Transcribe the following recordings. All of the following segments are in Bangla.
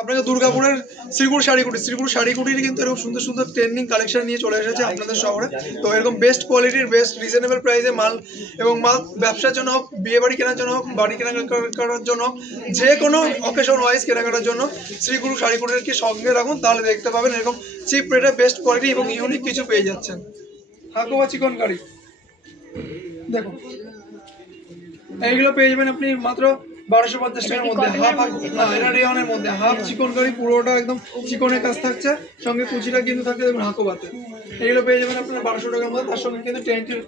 আপনাকে দুর্গাপুরের শ্রীগুরু শাড়িকুটির কিন্তু এরকম সুন্দর সুন্দর ট্রেন্ডিং কালেকশন নিয়ে চলে এসেছে আপনাদের শহরে। তো এরকম বেস্ট কোয়ালিটির বেস্ট রিজনেবল প্রাইসে মাল এবং মাল ব্যবসার জন্য হোক, বিয়ে বাড়ি কেনার জন্য হোক, বাড়ি কেনাকাটার জন্য হোক, যে কোনো অকেশন ওয়াইজ কেনাকাটার জন্য শ্রীগুরু শাড়িকুটির কি সঙ্গে রাখুন, তাহলে দেখতে পাবেন এরকম চিপ রেটে বেস্ট কোয়ালিটি এবং ইউনিক কিছু পেয়ে যাচ্ছেন। হাকোবা চিকন কারি দেখুন, এইগুলো পেয়ে যাবেন আপনি মাত্র 1250 টাকার মধ্যে। এটা রেয়নের মধ্যে হাফ চিকন কারি, পুরোটা একদম চিকনের কাজ থাকছে, সঙ্গে কুচিটা কিন্তু থাকছে দেখুন হাকোবাতে। এগুলো পেয়ে যাবেন আপনার 1200 টাকার মধ্যে, তার সঙ্গে কিন্তু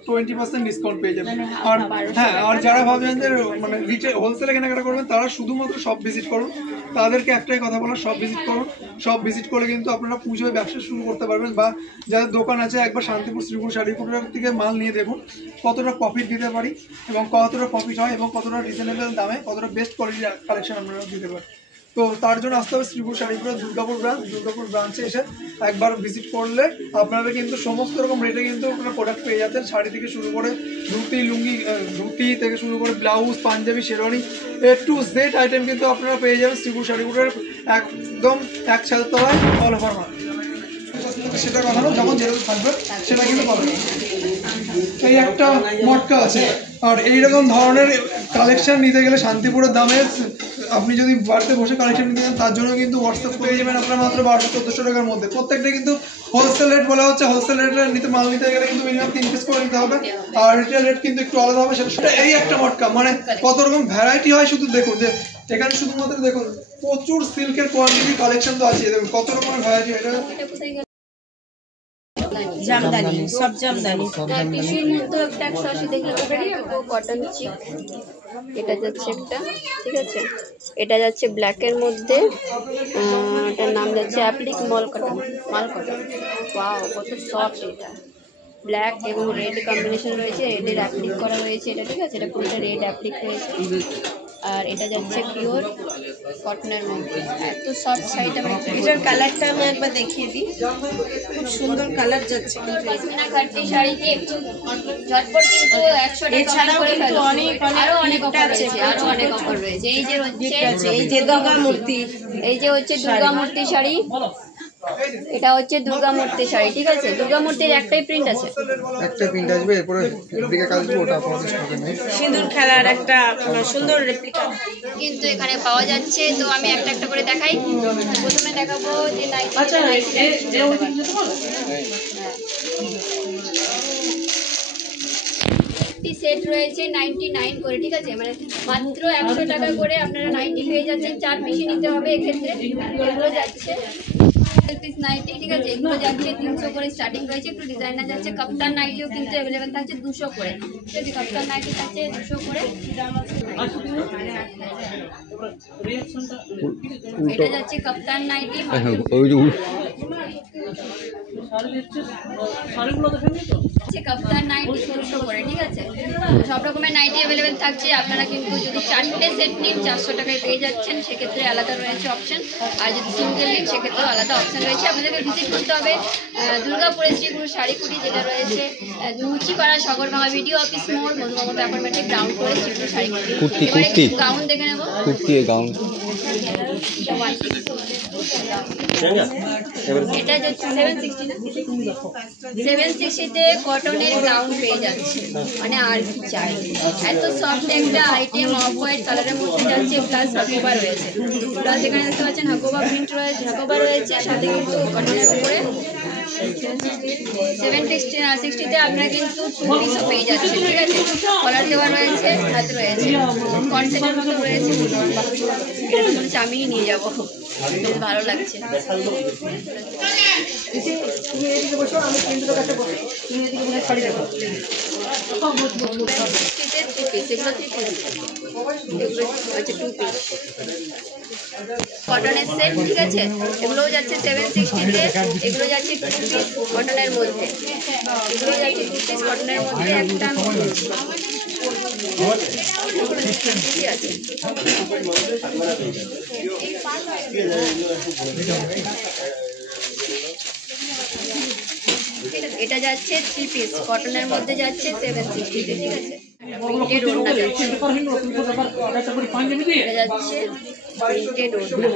20% ডিসকাউন্ট পেয়ে যাবেন। আর হ্যাঁ, আর যারা ভাবছেন যে মানে রিটেল হোলসেলে কেনাকাটা করবেন, তারা শুধুমাত্র শপ ভিজিট করুন। তাদেরকে একটাই কথা বলার, শপ ভিজিট করুন। শপ ভিজিট করে কিন্তু আপনারা পুজোয় ব্যবসা শুরু করতে পারবেন, বা যাদের দোকান আছে একবার শান্তিপুর শ্রীগুরু শাড়িকুটির থেকে মাল নিয়ে দেখুন কতটা প্রফিট দিতে পারি এবং কতটা প্রফিট হয় এবং কতটা রিজনেবল দামে কতটা বেস্ট কোয়ালিটির কালেকশন আপনারা দিতে পারেন। তো তার জন্য আসতে হবে শ্রীগুরু শাড়িপুরের দুর্গাপুর ব্রাঞ্চে এসে একবার ভিজিট করলে আপনারা কিন্তু সমস্ত রকম রেটে কিন্তু আপনারা প্রোডাক্ট পেয়ে যাচ্ছেন। শাড়ি থেকে শুরু করে ধুতি থেকে শুরু করে blouse, Punjabi, sherwani, A to Z item কিন্তু আপনারা পেয়ে যাবেন শ্রীগুরু শাড়িপুরের একদম এক ছাদের তলায় অল ওভার মাল। সেটা কথা না, যখন যেটা থাকবে সেটা কিন্তু পাবেন। এই একটা মটকা আছে। আর এইরকম ধরনের কালেকশন নিতে গেলে শান্তিপুরের দামে আপনি যদি বাড়িতে বসে কালেকশন নিতে চান, তার জন্য কিন্তু হোয়াটসঅ্যাপ পেয়ে যাবেন আপনারা মাত্র 1200-1400 টাকার মধ্যে। প্রত্যেকটা কিন্তু হোলসেল রেট বলা হচ্ছে। হোলসেল রেটে মাল নিতে গেলে কিন্তু মিনিমাম 3 পিস করে নিতে হবে, আর রিটেল রেট কিন্তু একটু আলাদা হবে। সেটা এই একটা মটকা, মানে কত রকম ভ্যারাইটি হয় শুধু দেখুন, যে এখানে শুধুমাত্র দেখুন প্রচুর সিল্কের কোয়ান্টিটি কালেকশন তো আছে, দেখুন কত রকমের ভ্যারাইটি। এটা জামদানি, সব জামদানি। টিস্যুর মধ্যে একটা 180 দেখলাম, কটন চিপ। এটা যাচ্ছে একটা, ঠিক আছে। এটা যাচ্ছে ব্ল্যাকের মধ্যে, এটার নাম যাচ্ছে অ্যাপ্লিক মাল কটন। ওয়াও, কত সফট! এটা ব্ল্যাক এবং রেড কম্বিনেশন রয়েছে, রেডের অ্যাপ্লিক করা রয়েছে এটা, ঠিক আছে। এটা পুরোটা রেড অ্যাপ্লিক রয়েছে। আর এটা যাচ্ছে পিওর কটনের মধ্যে, এত সফট শাড়িটা। এটার কালারটা আমি একবার দেখিয়ে দিই, খুব সুন্দর কালার যাচ্ছে। ঘাটতি শাড়ি কি ঝটপট কিন্তু 100 টাকা এছাড়াও করে কিন্তু ফেলো। অনেক আরো অনেক অফার আছে, রয়েছে, আরো অনেক অফার রয়েছে। এই যে এই যে দুর্গা মূর্তি, এই যে হচ্ছে দুর্গা মূর্তি শাড়ি। এটা হচ্ছে দুর্গা মূর্তি শাড়ি, ঠিক আছে। দুর্গা মূর্তির একটাই প্রিন্ট আছে, একটা প্রিন্ট আসবে, এরপরে দিকে কাজ করব, ওটা আপনাদের সাথে নেই। সিঁদুর খেলার একটা সুন্দর রেপ্লিকা কিন্তু এখানে পাওয়া যাচ্ছে। তো আমি একটা একটা করে দেখাই। প্রথমে দেখাবো যে সেট রয়েছে 99 করে, ঠিক আছে। মানে মাত্র 100 টাকা করে আপনারা 90 পেয়ে যাচ্ছেন। 4 পিসই নিতে হবে এক্ষেত্রে। এগুলো যাচ্ছে পিস নাইটি, ঠিক আছে। এগুলো যাচ্ছে 300 করে স্টার্টিং রয়েছে, একটু ডিজাইনার যাচ্ছে। কাপ্তান নাইটিও কিন্তু অ্যাভেলেবেল থাকছে 200 করে, ঠিক আছে। কাপ্তান নাইটি থাকছে 200 করে। এটা যাচ্ছে কাপ্তান নাইটি, কাপ্তান নাইটি 200 করে, ঠিক আছে। সব রকমের নাইটি অ্যাভেলেবেল থাকছে। আপনারা কিন্তু যদি 4টে সেট নিন 400 টাকায় পেয়ে যাচ্ছেন, সেক্ষেত্রে আলাদা রয়েছে অপশন। আর যদি সিঙ্গেল নিন সেক্ষেত্রেও আলাদা অপশন রয়েছে। আপনাদেরকে ভিজিট করতে হবে দুর্গাপুরের শ্রীগুরু শাড়িকুটি, যেটা রয়েছে মুচিপাড়া সগরভাঙা ভিডিও অফিস মোড়, মধুমমতা অ্যাপার্টমেন্টের গ্রাউন্ড ফ্লোরে শ্রীগুরু শাড়িকুটি। এবারে গাউন দেখে নেবো। এটা যাচ্ছে 760-তে কটনের গাউন পেয়ে যাচ্ছে, মানে আর কি চাই। এত সফট একটা আইটেম, অফ হোয়াইট কালারের মধ্যে যাচ্ছে, প্লাস হাকোবা রয়েছে। প্লাস এখানে দেখতে পাচ্ছেন হাকোবা প্রিন্ট রয়েছে, হাকোবা রয়েছে, সাথে কিন্তু কটনের উপরে 760-তে আপনারা কিন্তু 2 পিসও পেয়ে যাচ্ছেন, ঠিক আছে। কলার দেওয়া রয়েছে, হাত রয়েছে, কনসেপ্টের মতো রয়েছে। এটা তো মনে হচ্ছে আমিই নিয়ে যাবো, বেশ ভালো লাগছে। কটনের সেট, ঠিক আছে। এগুলোও যাচ্ছে 760-তে, এগুলো যাচ্ছে 2 পিস কটনের মধ্যে, এগুলো যাচ্ছে 2 পিস কটনের মধ্যে। একটা ঠিক আছে। এটা যাচ্ছে 3 পিস কটনের মধ্যে যাচ্ছে 760 ঠিক আছে। প্রিন্টেড ওড়না যাচ্ছে, এটা যাচ্ছে প্রিন্টেড ওড়না।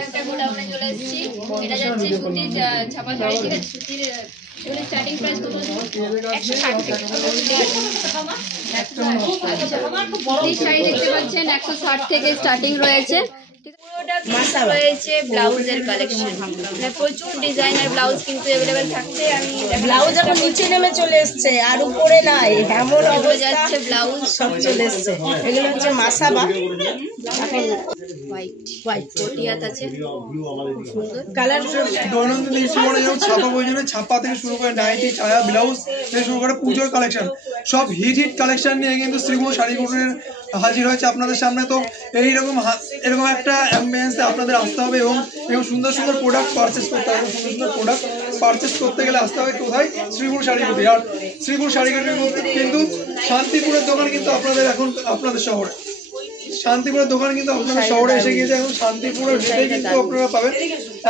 একটা গোডাউনে চলে এসেছি, এটা যাচ্ছে সুতির ছাপা শাড়ি ঠিক আছে। সুতির এগুলো স্টার্টিং প্রাইস কত? 160 থেকে সুতির শাড়ি দেখতে পাচ্ছেন 160 থেকে স্টার্টিং রয়েছে। মাসা রয়েছে ব্লাউজের কালেকশন, মানে প্রচুর ডিজাইনার ব্লাউজ কিন্তু অ্যাভেলেবেল থাকছে। আমি ব্লাউজ এখন নিচে নেমে চলে এসছে, আর উপরে নাই, এমন অবস্থা যাচ্ছে ব্লাউজ সব চলে এসছে। এগুলো হচ্ছে মাসাবা, এখন হোয়াইট কোটিয়াত আছে, সুন্দর কালার দৈনন্দিন জীবনে যেমন ছাপা প্রয়োজনে ছাপা থেকে শুরু করে নাইটি, ছায়া, ব্লাউজ থেকে শুরু করে পুজোর কালেকশন, সব হিট কালেকশন নিয়ে কিন্তু শ্রীগুরু শাড়ি কুটির হাজির হয়েছে আপনাদের সামনে। তো এইরকম এরকম একটা অ্যাম্বিয়েন্সে আপনাদের আসতে হবে এবং সুন্দর সুন্দর প্রোডাক্ট পারচেস করতে হবে। সুন্দর সুন্দর প্রোডাক্ট পারচেস করতে গেলে আসতে হবে কোথায়? শ্রীগুরু শাড়ি কুটির। আর শ্রীগুরু শাড়ি কুটির কিন্তু শান্তিপুরের দোকান কিন্তু আপনাদের এখন আপনাদের শহরে, শান্তিপুরের দোকান কিন্তু আপনাদের শহরে এসে গিয়েছে। এখন শান্তিপুরের রেটে কিন্তু আপনারা পাবেন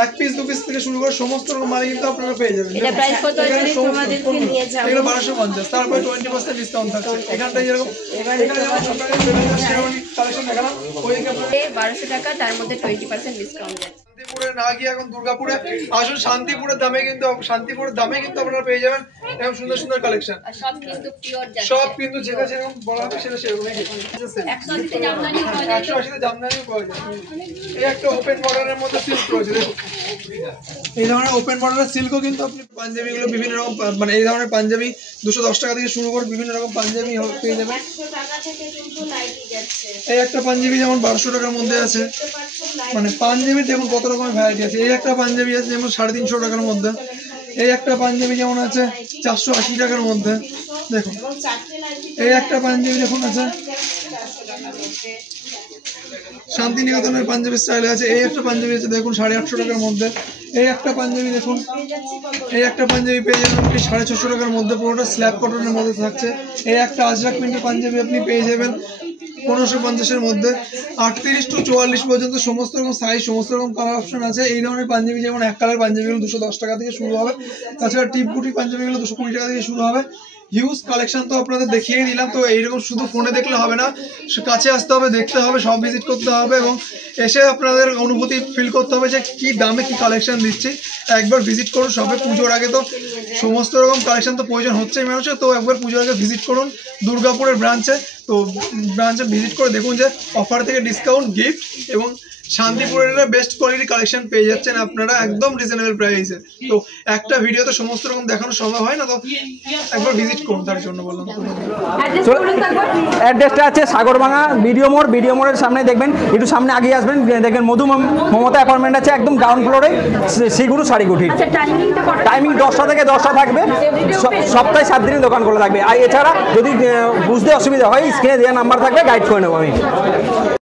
1 পিস 2 পিস থেকে শুরু করে সমস্ত রকম মাল কিন্তু আপনারা পেয়ে যাবেন। এটা প্রাইস কত আছে তোমাদেরকে নিয়ে যাবো। এগুলো 1250, তারপরে 20% ডিসকাউন্ট থাকছে। এখানটায় যেরকম এখানে যেমন আপনাদের শেরওয়ানি কালেকশন দেখালাম, ওইদিকে আপনাদের 1200 টাকা, তার মধ্যে 20% ডিসকাউন্ট আছে। শান্তিপুরে না গিয়ে এখন দুর্গাপুরে আসুন, শান্তিপুরের দামে কিন্তু আপনারা পেয়ে যাবেন এরকম সুন্দর সুন্দর কালেকশন। আর সব কিন্তু পিওর যাচ্ছে, সব কিন্তু যেটা যেরকম বলা হবে সেটা সেরকমই। 180 তে জামদানি পাওয়া যায়, 180 জামদানি পাওয়া যায়। এই একটা ওপেন বর্ডারের মধ্যে সিল্ক রয়েছে, দেখুন এই ধরনের ওপেন বর্ডারের সিল্কও কিন্তু আপনি পাঞ্জাবিগুলো বিভিন্ন রকম, মানে এই ধরনের পাঞ্জাবি 210 টাকা থেকে শুরু করে বিভিন্ন রকম পাঞ্জাবি পেয়ে যাবেন। 100 টাকা থেকে কিন্তু নাইটি যাচ্ছে। এই একটা পাঞ্জাবি যেমন 1200 টাকার মধ্যে আছে, মানে পাঞ্জাবির দেখুন কত রকমের ভ্যারাইটি আছে। এই একটা পাঞ্জাবি আছে যেমন 350 টাকার মধ্যে, এই একটা পাঞ্জাবি যেমন আছে 480 টাকার মধ্যে, দেখুন এই একটা পাঞ্জাবি দেখুন আছে শান্তিনিকেতনের পাঞ্জাবি স্টাইলে আছে। এই একটা পাঞ্জাবি আছে দেখুন 850 টাকার মধ্যে। এই একটা পাঞ্জাবি দেখুন, এই একটা পাঞ্জাবি পেয়ে যাবেন আপনি 650 টাকার মধ্যে, পুরোটা স্ল্যাব কটনের মধ্যে থাকছে। এই একটা আজরাক প্রিন্টের পাঞ্জাবি আপনি পেয়ে যাবেন 1550-এর মধ্যে। 38 to 44 পর্যন্ত সমস্ত রকম সাইজ, সমস্ত রকম কালার অপশন আছে। এই ধরনের পাঞ্জাবি যেমন এক কালার পাঞ্জাবিগুলো 210 টাকা থেকে শুরু হবে, তাছাড়া টিপ বুটি পাঞ্জাবিগুলো 220 টাকা থেকে শুরু হবে। হিউজ কালেকশন তো আপনাদের দেখিয়ে দিলাম। তো এইরকম শুধু ফোনে দেখলে হবে না, কাছে আসতে হবে, দেখতে হবে, সব ভিজিট করতে হবে এবং এসে আপনাদের অনুভূতি ফিল করতে হবে যে কি দামে কি কালেকশন দিচ্ছি। একবার ভিজিট করুন সবে, পুজোর আগে তো সমস্ত রকম কালেকশন তো প্রয়োজন হচ্ছেই মানুষের। তো একবার পুজোর আগে ভিজিট করুন দুর্গাপুরের ব্রাঞ্চে। তো ব্রাঞ্চে ভিজিট করে দেখুন যে অফার থেকে ডিসকাউন্ট, গিফট এবং শান্তিপুরের বেস্ট কোয়ালিটি কালেকশন পেয়ে যাচ্ছেন আপনারা একদম রিজনেবল প্রাইসে। তো একটা ভিডিওতে সমস্ত রকম দেখানো সম্ভব হয় না, তো একবার ভিজিট করুন, তার জন্য বললাম। অ্যাড্রেসটা আছে সাগরভাঙা ভিডিও মোড়ের সামনে দেখবেন, একটু সামনে আগিয়ে আসবেন, দেখবেন মধু মমতা অ্যাপার্টমেন্ট আছে একদম গ্রাউন্ড ফ্লোরে, শ্রীগুরু শাড়ি কুটির। টাইমিং 10টা থেকে 10টা থাকবে, সপ্তাহে 7 দিনই দোকান খোলা থাকবে। আর এছাড়া যদি বুঝতে অসুবিধা হয় স্ক্রিনে দেওয়া নাম্বার থাকবে, গাইড করে নেবো আমি।